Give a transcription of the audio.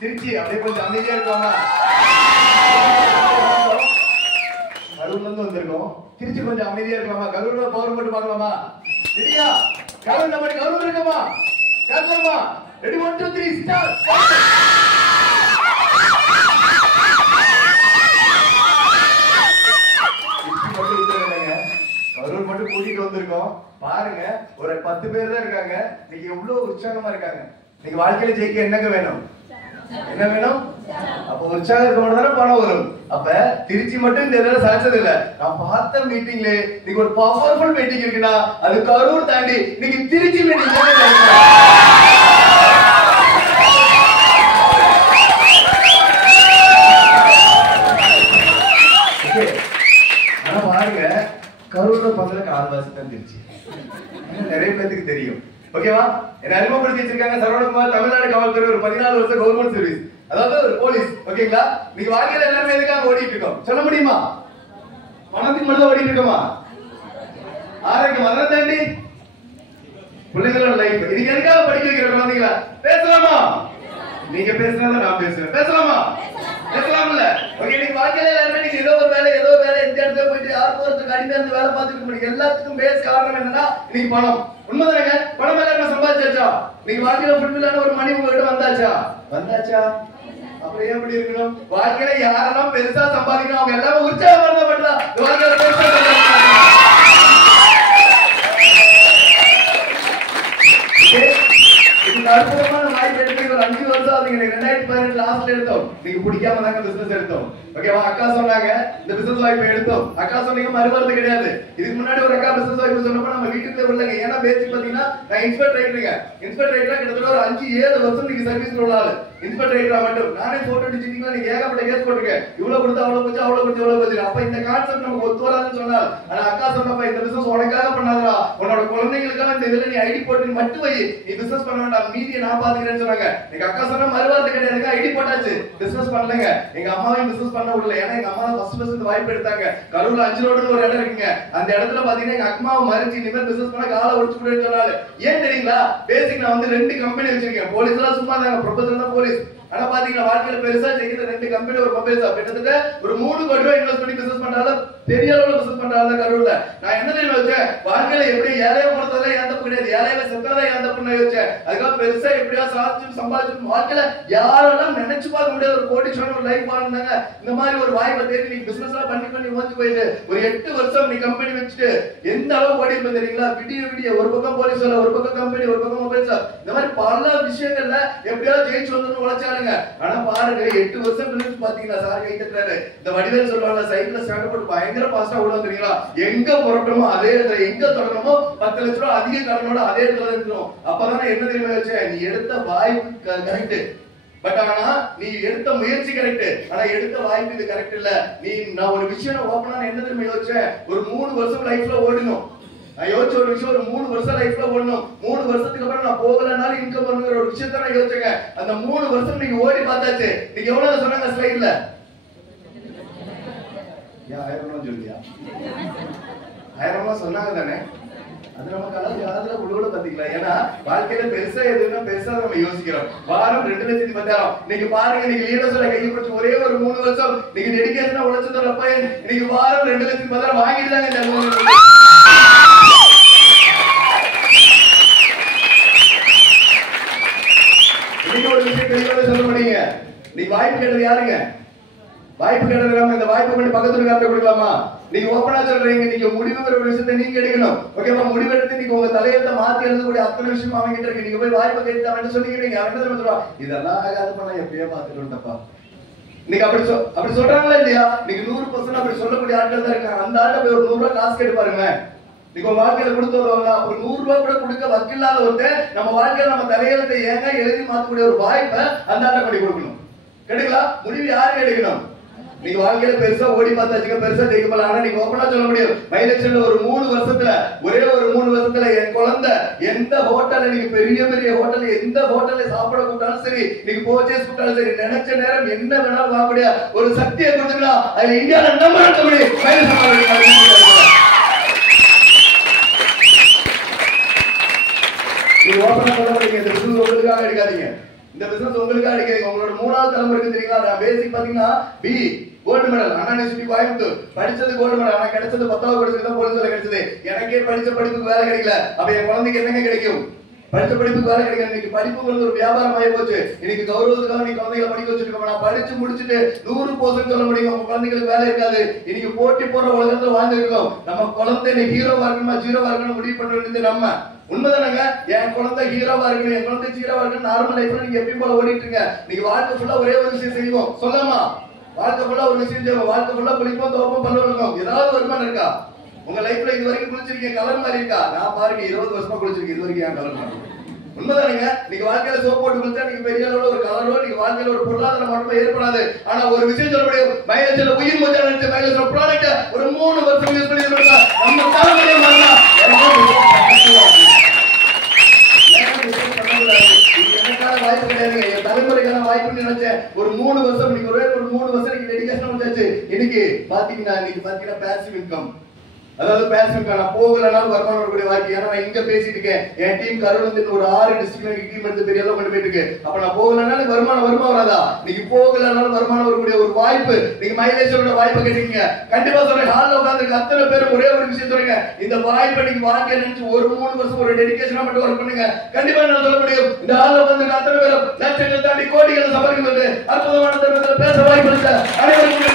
திருச்சி அப்படியே கொஞ்சம் அமைதியா இருக்கலாமா? கரூர்ல இருந்து வந்திருக்கோம். திருச்சி கொஞ்சம் அமைதியா இருக்கலாமா? கரூர்ல பவர் போட்டு பார்க்கலாமா? ரெடியா? கரூர் நம்ம கரூர் இருக்கமா? கேட்கலாமா? Ready 1 2 3 start. கரூர் மட்டும் கூட்டிட்டு வந்திருக்கோம். பாருங்க, ஒரு 10 பேர் தான் இருக்காங்க. இன்னைக்கு எவ்வளவு உற்சாகமா இருக்காங்க. இன்னைக்கு வாழ்க்கையில ஜெயிக்க என்னங்க வேணும்? என்ன வேணும்? அப்ப உற்சாகத்தோட தானே பணம் வரும். அப்ப திருச்சி மட்டும் இந்த இதெல்லாம் சாதிச்சது இல்ல. நான் பார்த்த மீட்டிங்ல இன்னைக்கு ஒரு பவர்ஃபுல் மீட்டிங் இருக்குன்னா அது கரூர் தாண்டி இன்னைக்கு திருச்சி மீட்டிங் ஆனா பாருங்க, கரூர்ல பண்றதுக்கு 6 வருஷம் தான் திருச்சி. நிறைய பேருக்கு தெரியும். ஓகேவா? என்ன அறிமுகப்படுத்தி வச்சிருக்காங்க சரவணகுமார், தமிழ்நாடு காவல்துறை, ஒரு 14 வருஷம் கவர்மெண்ட் சர்வீஸ், அதாவது ஒரு போலீஸ். ஓகேங்களா? நீங்க வாழ்க்கையில எல்லாரும் எதுக்காக ஓடிட்டு இருக்கோம் சொல்ல முடியுமா? பணத்துக்கு மட்டும் ஓடிட்டு இருக்கோமா? ஆரோக்கியம் அதை தாண்டி பிள்ளைங்களோட லைஃப். இதுக்கு எதுக்காக படிக்க வைக்கிற குழந்தைங்களா? பேசலாமா? நீங்க பேசுறதா நான் பேசுறேன். பேசலாமா? பேசலாம்ல? ஓகே, நீங்க வாழ்க்கையில எல்லாரும் நீங்க ஏதோ ஒரு வேலை இந்த இடத்துல போயிட்டு யாருக்கும் ஒருத்தருக்கு அடிமையா இருந்து வேலை பார்த்துட்டு இருக்கீங்க. எல்லாத்துக்கும் பேஸ் காரணம் என்னன்னா இன்னைக்கு பணம். உண்மைதானங்க? பணம் எல்லாம் சம்பாதிச்சாச்சா? நீங்க வாழ்க்கையில ஃபுல்ஃபில்லான ஒரு மணி உங்ககிட்ட வந்தாச்சா? அப்புறம் ஏன் இப்படி இருக்கணும்? வாழ்க்கையில யாரெல்லாம் பெருசா சம்பாதிக்கணும் அவங்க எல்லாமே உற்சாகமா இருந்தா மட்டும்தான் வாழ்க்கையில பெருசா அற்புதமான வாய்ப்பு எடுத்து ஒரு 5 வருஷம் ஆகுதுங்க. 2018 லாஸ்ட்ல எடுத்தோம். நீங்க பிடிக்காம தாங்க பிசினஸ் எடுத்தோம். ஓகேவா? அக்கா சொன்னாங்க இந்த பிசினஸ் வாய்ப்பை எடுத்தோம். அக்கா சொன்னீங்க மறுபடியும் கிடையாது. இதுக்கு முன்னாடி ஒரு அக்கா பிசினஸ் வாய்ப்பு சொன்னப்ப நம்ம வீட்டுக்குள்ள உள்ளங்க. ஏன்னா பேசிக் பாத்தீங்கன்னா நான் இன்ஸ்பெக்டர் ரைட்டருங்க. இன்ஸ்பெக்டர் ரைட்டரா கிட்டத்தட்ட ஒரு 5-7 வருஷம் நீங்க சர்வீஸ்ல உள்ள ஆளு. இன்ஸ்பெக்டர் ரைட்டரா மட்டும் நானே போட்டோ டிஜிட்டீங்களா நீங்க ஏகப்பட்ட கேஸ் போட்டுருக்கேன். இவ்வளவு கொடுத்து அவ்வளவு போச்சு, அவ்வளவு கொடுத்து இவ்வளவு போச்சு. அப்ப இந்த கான்செப்ட் நமக்கு ஒத்து வராதுன்னு சொன்னார். ஆனா அக்கா சொன்னப்ப இந்த பிசினஸ் உனக்காக பண்ணாதடா, உன்னோட குழந்தைகளுக்காக இந்த இதுல நீ ஐடி போட்டு மட்டும் வை, நீ பிசினஸ் பண்ண வேண்டாம், மீதியை நான் பாத்துக்கிறேன்னு சொன்னாங்க. எங்க அக்கா சொன்ன மறுவார்த்தை கிடையாது. ஐடி போட்டாச்சு, பிசினஸ் பண்ணலங்க. எங்க அம்மாவையும் பிசினஸ் பண்ண விடல. ஏன்னா எங்க அம்மா தான் ஃபர்ஸ்ட் இந்த வாய்ப்பு எடுத்தாங்க. கரூர்ல 5 ரோடுன்னு ஒரு இடம் இருக்குங்க. அந்த இடத்துல பாத்தீங்கன்னா எங்க அம்மாவை மறிச்சு இனிமேல் பிசினஸ் பண்ண காலை ஒடிச்சு போட்டு சொன்னாரு. ஏன் தெரியுங்களா? பேசிக் நான் வந்து 2 கம்பெனி வச்சிருக்கேன். போலீஸ் எல்லாம் சும்மா தாங்க, ப்ரொபோசல் தான் போலீஸ். ஆனா பாத்தீங்கன்னா வாழ்க்கையில பெருசா செய்கிற 2 கம்பெனி, ஒரு மொபைல் ஷாப், கிட்டத்தட்ட ஒரு 3 கோடி ரூபாய் இன்வெஸ்ட் பண்ணி பிசினஸ் பண்றாங்க. பெரிய அளவுல பிசினஸ் பண்றாங்க கரூர்ல. நான் என்ன தெரியுமா வச்சேன்? வாழ்க்கையில எப்படி ஏழைய போறதால ஏந்த கிடையாது, ஏழைய செத்தாத ஏந்த பண்ண வச்சேன். அதுக்காக பெருசா எப்படியா சாதிச்சு சம்பாதிச்சு வாழ்க்கையில யாரெல்லாம் நினைச்சு பார்க்க முடியாத ஒரு கோடீஸ்வரன் ஒரு லைஃப் வாழ்ந்தாங்க. இந்த மாதிரி ஒரு வாய்ப்பை தேடி நீ பிசினஸ் எல்லாம் பண்ணி ஓஞ்சி போயிட்டு ஒரு 8 வருஷம் நீ கம்பெனி வச்சுட்டு எந்த அளவு ஓடி இருப்ப தெரியுங்களா? விடிய ஒரு பக்கம் போலீஸ் வேலை, ஒரு பக்கம் கம்பெனி, ஒரு பக்கம் மொபைல் ஷாப், இந்த மாதிரி பல விஷயங்கள்ல எப்படியாவது ஜெயிச்சு வந்து உழைச்சாருங்க. ஆனா பாருங்க 8 வருஷம் கழிச்சு பாத்தீங்கன்னா சார் கை தட்டுறாரு. இந்த வடிவேல் சொல்லுவாங்க சைக்கிள் ஸ்டார்ட் போட்டு பயங்கர பாஸ்டா ஓடுவோம் தெரியுங்களா? எங்க புறப்பட்டோமோ அதே இடத்துல, எங்க தொடரணுமோ 10 லட்சம் ரூபாய் அதிக கடனோட அதே இடத்துல இருக்கணும். அப்பதானே என்ன தெரியுமா வச்சேன்? நீ எடுத்த வாய்ப்பு கரெக்ட், பட் ஆனா நீ எடுத்த முயற்சி கரெக்ட், ஆனா எடுத்த வாய்ப்பு இது கரெக்ட் இல்ல. நான் ஒரு விஷயம் ஓபனா என்ன தெரியுமா யோசிச்சேன்? ஒரு 3 வருஷம் லைஃப்ல ஓடணும். நான் யோசிச்ச ஒரு விஷயம், ஒரு 3 வருஷம் லைஃப்ல ஓடணும். 3 வருஷத்துக்கு அப்புறம் நான் போகலனாலும் இன்கம் பண்ணுங்கிற ஒரு விஷயத்த நான் யோசிச்சேங்க. அந்த 3 வருஷம் நீங்க ஓடி பார்த்தாச்சு. நீங்க எவ்வளவு சொன்னாங்க ஸ்லைட்ல? 1000 சொல்லியா? 1000 சொன்னாங்க தானே? அது நம்ம காலத்துல உள்ள பாத்தீங்களா? ஏன்னா வாழ்க்கையில பெருசா எதுனா பெருசா நம்ம யோசிக்கிறோம். வாரம் 2,10,000. நீங்க பாருங்க, நீங்க லீடர்ஸோட கையை பிடிச்சி ஒரே ஒரு 3 வருஷம் நீங்க டெடிகேஷனா உழைச்சதோட பையன் நீங்க வாரம் 2,10,000 வாங்கிட்டு தாங்க இந்த ஒரு விஷயம் தெளிவாக சொல்ல முடியுங்க. நீங்க வாய்ப்பு கேட்டது யாருங்க? வாய்ப்பு கேட்டது நம்ம. இந்த வாய்ப்பு பண்ணி பக்கத்துல காட்ட கொடுக்கலாமா? நீங்க ஓபனா சொல்றீங்க. நீங்க முடிவுங்கிற ஒரு விஷயத்தை நீங்க எடுக்கணும். ஓகேவா? முடிவெடுத்து நீங்க உங்க தலையெழுத்த மாத்தி எழுதக்கூடிய அத்தனை விஷயம் அவங்க கிட்ட இருக்கு. நீங்க போய் வாய்ப்பு கேட்டு அவன் சொன்னீங்க, அவன் என்ன சொல்லுவா? இதெல்லாம் ஆகாது பண்ண எப்படியே பாத்துட்டோம்டப்பா. நீங்க அப்படி சொல்றாங்களா இல்லையா? நீங்க 100% அப்படி சொல்லக்கூடிய ஆட்கள் தான் இருக்காங்க. அந்த ஆட்டை போய் ஒரு 100 ரூபாய் காசு கேட்டு பாருங்க. நீங்க வாழ்க்கையில கொடுத்து வருவாங்க. ஒரு 100 ரூபாய் கூட கொடுக்க வக்கில்லாத ஒருத்தர் நம்ம வாழ்க்கையில நம்ம தலையெழுத்தை ஏங்க எழுதி மாத்தக்கூடிய ஒரு வாய்ப்பை அந்த ஆட்டை பண்ணி கொடுக்கணும். எடுக்கலாம். முடிவு யாருக்கு எடுக்கணும்? நீங்க வாழ்க்கையில பெருசா ஓடி பார்த்தாச்சுங்க, பெருசா ஜெயிக்க போல. ஆனா நீங்க ஓபனா சொல்ல முடியும், மைலெக்ஷன்ல ஒரு 3 வருஷத்துல, ஒரே ஒரு 3 வருஷத்துல என் குழந்தை எந்த ஹோட்டல்ல, நீங்க பெரிய ஹோட்டல்ல எந்த ஹோட்டல்ல சாப்பிட கூட்டாலும் சரி, நீங்க பர்ச்சேஸ் கூட்டாலும் சரி, நினைச்ச நேரம் என்ன வேணாலும் வாங்க முடியாது ஒரு சக்தியை கொடுத்துக்கலாம். அது இந்தியால நம்பர் முடியும். நீங்க ஓபனா சொல்ல முடியுங்க. இந்த பிசினஸ் உங்களுக்காக எடுக்காதீங்க. இந்த பிசினஸ் உங்களுக்காக அடிக்கிறீங்க. உங்களோட 3வது தலைமுறைக்கு தெரியுங்களா? பேசிக் பாத்தீங்கன்னா பி கோல்டு மெடல் அண்ணா யூனிவர்சிட்டி கோயம்புத்தூர் படிச்சது கோல்டு மெடல். ஆனா கிடைச்சது 10வது படிச்சது தான் போலீஸ்ல கிடைச்சது. எனக்கே படிச்ச படிப்புக்கு வேலை கிடைக்கல. அப்ப என் குழந்தைக்கு என்னங்க கிடைக்கும்? படிச்ச படிப்புக்கு வேலை கிடைக்கும். இன்னைக்கு படிப்புங்கிறது ஒரு வியாபாரம் ஆகி போச்சு. இன்னைக்கு கௌரவத்துக்காக நீ குழந்தைகளை படிக்க வச்சிருக்கோம். நான் படிச்சு முடிச்சுட்டு 100% சொல்ல முடியும் உங்க குழந்தைகளுக்கு வேலை இருக்காது. இன்னைக்கு போட்டி போற உலகத்துல வாழ்ந்துருக்கோம். நம்ம குழந்தை ஹீரோவா இருக்கணுமா ஜீரோவா இருக்கணும் முடிவு பண்ண வேண்டியது நம்ம. உண்மைதானங்க? என் குழந்தை ஹீரோவா இருக்கணும், என் குழந்தை ஜீரோவா இருக்கணும். நார்மல் லைஃப்ல நீங்க எப்பயும் போல ஓடிட்டு இருங்க. நீங்க வாழ்க்கை ஃபுல்லா ஒரே ஒரு விஷயம் செய்வோம் சொல்லாமா? வாழ்க்கை ஃபுல்லா ஒரு விஷயம் செய்வோம். வாழ்க்கை ஃபுல்லா குளிப்போம், தோப்போம், பல்லு விளக்கும். ஏதாவது வருமானம் இருக்கா உங்க லைஃப்ல? இது வரைக்கும் குளிச்சிருக்கீங்க, கலர் மாதிரி இருக்கா? நான் பாருங்க 20 வருஷமா குளிச்சிருக்கேன், இது வரைக்கும் என் கலர் மாதிரி. உண்மைதானுங்க? நீங்க வாழ்க்கையில சோப் போட்டு குளிச்சா நீங்க பெரிய அளவுல ஒரு கலரோ நீங்க வாழ்க்கையில ஒரு பொருளாதார மாற்றமோ ஏற்படாது. ஆனா ஒரு விஷயம் சொல்ல முடியும், மைலேஜ்ல உயிர் மூச்சா நினைச்ச மைலேஜ் ப்ராடக்ட் ஒரு 3 வருஷம் யூஸ் பண்ணி நம்ம தலைமுறையை மாறலாம். வாய்ப்பு கிடையாது, என் தலைமுறைக்கான வாய்ப்பு நினைச்சேன். ஒரு 3 வருஷம் இன்னைக்கு ஒரே ஒரு 3 வருஷம் இன்னைக்கு டெடிகேஷன் வந்தாச்சு. இன்னைக்கு பாத்தீங்கன்னா பேசிவ் இன்கம், அதாவது பேசிவ் நான் போகலனாலும் வருமானம் வரக்கூடிய வாய்ப்பு. ஏன்னா நான் இங்க பேசிட்டு இருக்கேன், என் டீம் கருவூர் ஒரு 6 டிஸ்ட்ரிக்ட் டீம் எடுத்து பெரிய அளவு கொண்டு போயிட்டு இருக்கு. அப்ப நான் போகலனாலும் வருமானம் வராதா? நீங்க போகலனாலும் வருமானம் வரக்கூடிய ஒரு வாய்ப்பு. நீங்க மைலேஜோட வாய்ப்பு கேட்டீங்க, கண்டிப்பா சொல்றேன். ஹால்ல உட்கார்ந்து அத்தனை பேரும் ஒரே ஒரு விஷயம் சொல்லுங்க, இந்த வாய்ப்பை நீங்க வாழ்க்கை நினைச்சு ஒரு 3 வருஷம் ஒரு டெடிகேஷனா மட்டும் ஒர்க் பண்ணுங்க. கண்டிப்பா நான் சொல்ல முடியும், இந்த ஹால்ல உட்கார்ந்து அத்தனை பேரும் லட்சங்கள் தாண்டி கோடிகளை சம்பாதிக்கிறது அற்புதமான தருணத்தில் பேச வாய்ப்பு. அனைவருக்கும்